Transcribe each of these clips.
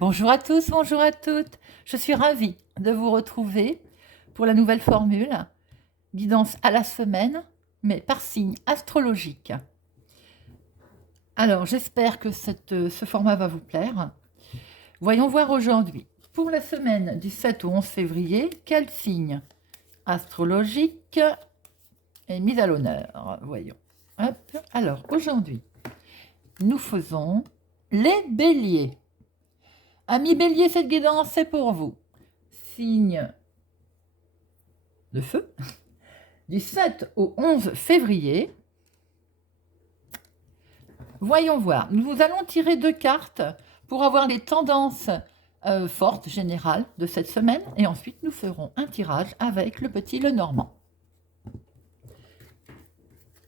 Bonjour à tous, bonjour à toutes. Je suis ravie de vous retrouver pour la nouvelle formule, guidance à la semaine, mais par signe astrologique. Alors, j'espère que ce format va vous plaire. Voyons voir aujourd'hui, pour la semaine du 7 au 11 février, quel signe astrologique est mis à l'honneur. Voyons. Hop. Alors, aujourd'hui, nous faisons les béliers. Amis bélier, cette guidance, c'est pour vous. Signe de feu, du 7 au 11 février. Voyons voir. Nous allons tirer 2 cartes pour avoir les tendances fortes, générales de cette semaine. Et ensuite, nous ferons un tirage avec le petit Lenormand.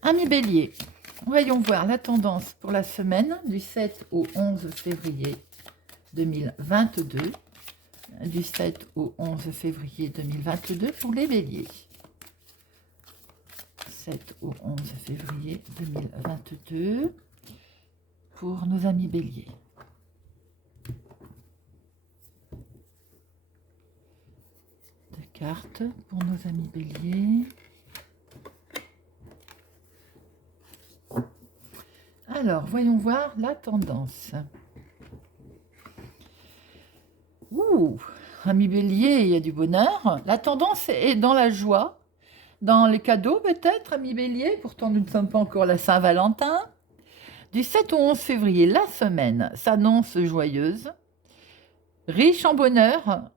Amis bélier, voyons voir la tendance pour la semaine du 7 au 11 février 2022. Du 7 au 11 février 2022 pour les béliers. 7 au 11 février 2022 pour nos amis béliers. Deux cartes pour nos amis béliers. Alors, voyons voir la tendance. Ouh, amis bélier, il y a du bonheur. La tendance est dans la joie, dans les cadeaux peut-être, amis bélier. Pourtant, nous ne sommes pas encore la Saint-Valentin. Du 7 au 11 février, la semaine s'annonce joyeuse, riche en bonheur.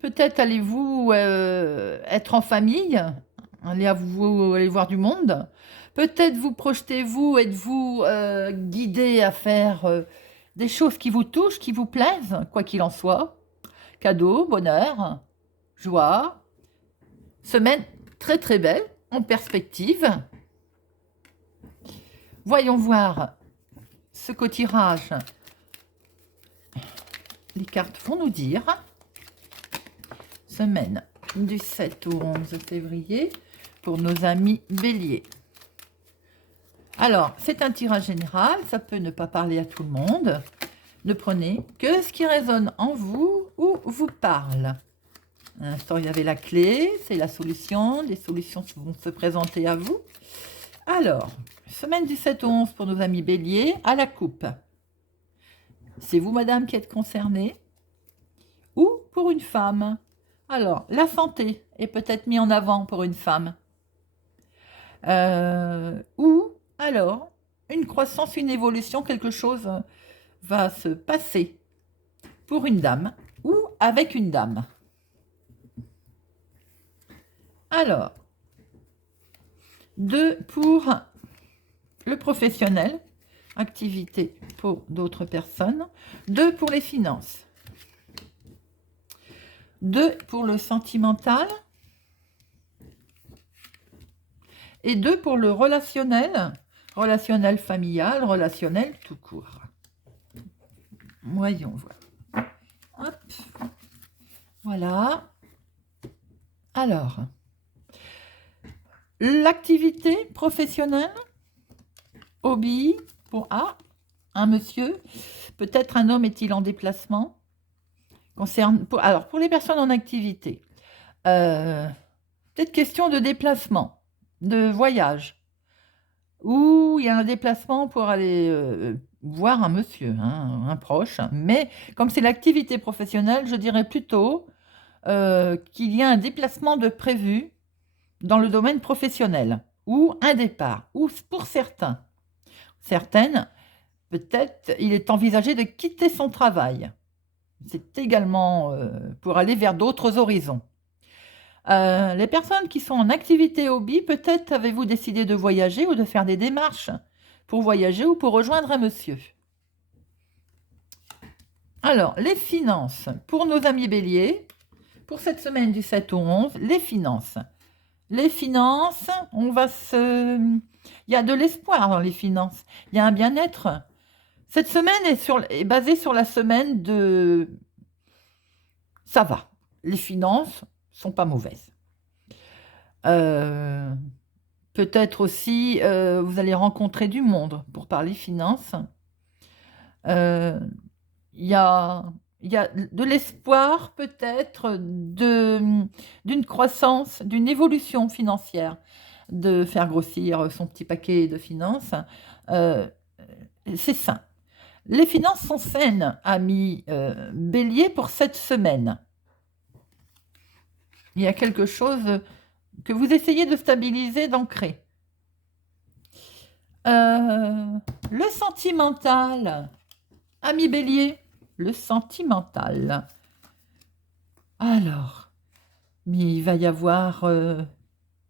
Peut-être allez-vous être en famille, allez voir du monde. Peut-être vous projetez-vous, êtes-vous guidé à faire des choses qui vous touchent, qui vous plaisent, quoi qu'il en soit. Cadeaux, bonheur, joie. Semaine très très belle, en perspective. Voyons voir ce qu'au tirage, les cartes vont nous dire. Semaine du 7 au 11 février pour nos amis béliers. Alors, c'est un tirage général, ça peut ne pas parler à tout le monde. Ne prenez que ce qui résonne en vous ou vous parle. À l'instant, il y avait la clé, c'est la solution. Les solutions vont se présenter à vous. Alors, semaine du 7 au 11 pour nos amis béliers, à la coupe. C'est vous, madame, qui êtes concernée ou pour une femme. Alors, la santé est peut-être mise en avant pour une femme. Ou alors, une croissance, une évolution, quelque chose va se passer pour une dame ou avec une dame. Alors, 2 pour le professionnel, activité pour d'autres personnes. 2 pour les finances. 2 pour le sentimental. Et 2 pour le relationnel. Relationnel familial, relationnel tout court. Voyons voir. Hop. Voilà. Alors, l'activité professionnelle, hobby, pour un monsieur, peut-être un homme est-il en déplacement. Alors, pour les personnes en activité, peut-être question de déplacement, de voyage, ou il y a un déplacement pour aller voir un monsieur, un proche, mais comme c'est l'activité professionnelle, je dirais plutôt qu'il y a un déplacement de prévu dans le domaine professionnel, ou un départ, ou pour certaines, peut-être il est envisagé de quitter son travail. C'est également pour aller vers d'autres horizons. Les personnes qui sont en activité hobby, peut-être avez-vous décidé de voyager ou de faire des démarches pour voyager ou pour rejoindre un monsieur. Alors, les finances, pour nos amis béliers, pour cette semaine du 7 au 11, les finances. Les finances, il y a de l'espoir dans les finances. Il y a un bien-être. Cette semaine est basée sur la semaine de... Ça va. Les finances sont pas mauvaises. Peut-être aussi, vous allez rencontrer du monde pour parler finances. Il y a il y a de l'espoir peut-être d'une croissance, d'une évolution financière, de faire grossir son petit paquet de finances. Euh, c'est sain. Les finances sont saines, ami Bélier, pour cette semaine. Il y a quelque chose que vous essayez de stabiliser, d'ancrer. Le sentimental, ami Bélier, le sentimental. Alors, il va y avoir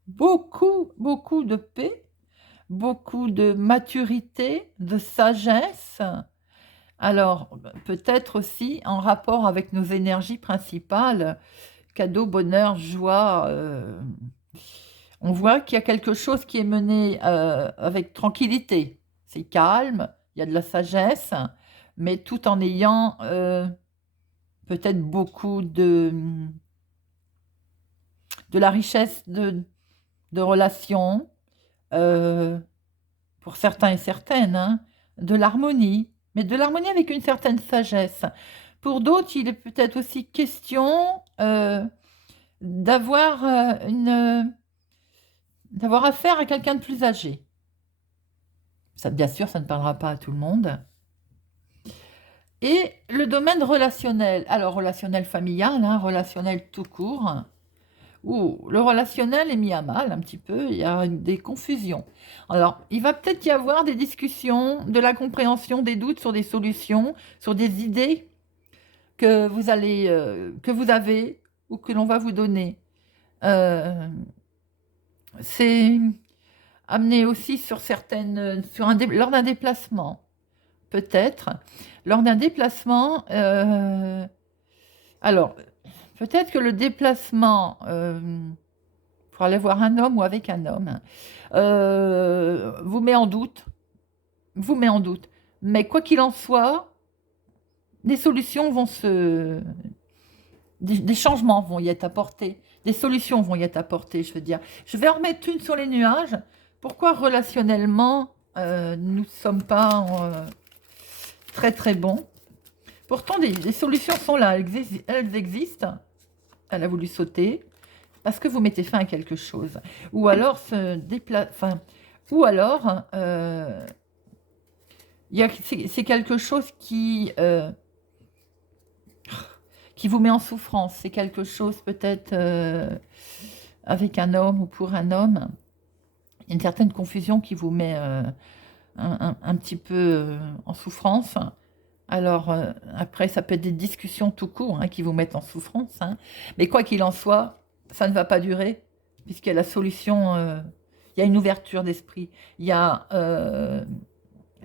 beaucoup, beaucoup de paix, beaucoup de maturité, de sagesse. Alors, peut-être aussi en rapport avec nos énergies principales, cadeau, bonheur, joie. On voit qu'il y a quelque chose qui est mené avec tranquillité. C'est calme, il y a de la sagesse, mais tout en ayant peut-être beaucoup de la richesse de relations, pour certains et certaines, hein, de l'harmonie, mais de l'harmonie avec une certaine sagesse. Pour d'autres, il est peut-être aussi question d'avoir d'avoir affaire à quelqu'un de plus âgé. Ça, bien sûr, ça ne parlera pas à tout le monde. Et le domaine relationnel, alors relationnel familial, hein, relationnel tout court, où le relationnel est mis à mal un petit peu, il y a des confusions. Alors, il va peut-être y avoir des discussions, de la compréhension, des doutes sur des solutions, sur des idées que vous avez ou que l'on va vous donner. C'est amené aussi sur certaines, lors d'un déplacement, peut-être. Lors d'un déplacement, alors, peut-être que le déplacement pour aller voir un homme ou avec un homme vous met en doute. Mais quoi qu'il en soit, des solutions vont des changements vont y être apportés. Des solutions vont y être apportées, je veux dire. Je vais en remettre une sur les nuages. Pourquoi relationnellement, nous ne sommes pas très très bons? Pourtant, des solutions sont là, elles existent. Elle a voulu sauter parce que vous mettez fin à quelque chose. Ou alors, c'est quelque chose qui vous met en souffrance. C'est quelque chose peut-être avec un homme ou pour un homme. Il y a une certaine confusion qui vous met un petit peu en souffrance. Alors, après, ça peut être des discussions tout court qui vous mettent en souffrance. Hein. Mais quoi qu'il en soit, ça ne va pas durer, puisqu'il y a la solution, il y a une ouverture d'esprit, il y a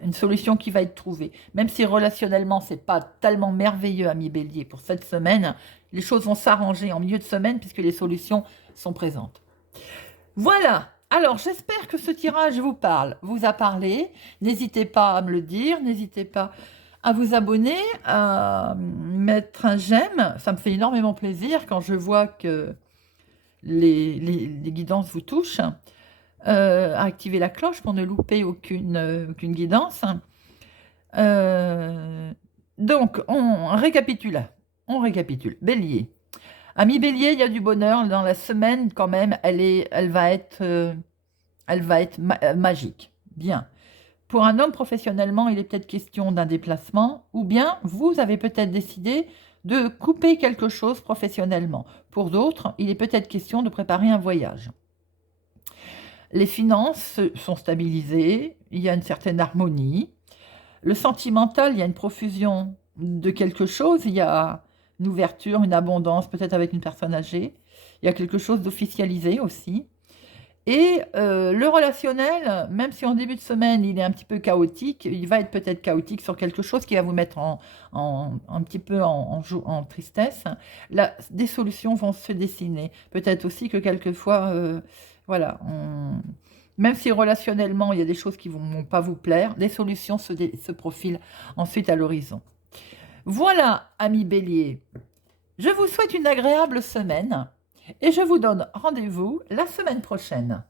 une solution qui va être trouvée. Même si relationnellement, ce n'est pas tellement merveilleux, ami Bélier, pour cette semaine, les choses vont s'arranger en milieu de semaine, puisque les solutions sont présentes. Voilà. Alors, j'espère que ce tirage vous a parlé. N'hésitez pas à me le dire, n'hésitez pas à vous abonner, à mettre un j'aime. Ça me fait énormément plaisir quand je vois que les guidances vous touchent. À activer la cloche pour ne louper aucune guidance. Donc, on récapitule. Bélier. Ami Bélier, il y a du bonheur dans la semaine quand même. Elle va être magique. Bien. Pour un homme, professionnellement, il est peut-être question d'un déplacement, ou bien vous avez peut-être décidé de couper quelque chose professionnellement. Pour d'autres, il est peut-être question de préparer un voyage. Les finances sont stabilisées, il y a une certaine harmonie. Le sentimental, il y a une profusion de quelque chose, il y a une ouverture, une abondance, peut-être avec une personne âgée. Il y a quelque chose d'officialisé aussi. Et le relationnel, même si en début de semaine, il est un petit peu chaotique, il va être peut-être chaotique sur quelque chose qui va vous mettre un petit peu en tristesse. Là, des solutions vont se dessiner. Peut-être aussi que quelquefois, voilà, même si relationnellement, il y a des choses qui ne vont pas vous plaire, des solutions se profilent ensuite à l'horizon. Voilà, amis Bélier, je vous souhaite une agréable semaine. Et je vous donne rendez-vous la semaine prochaine.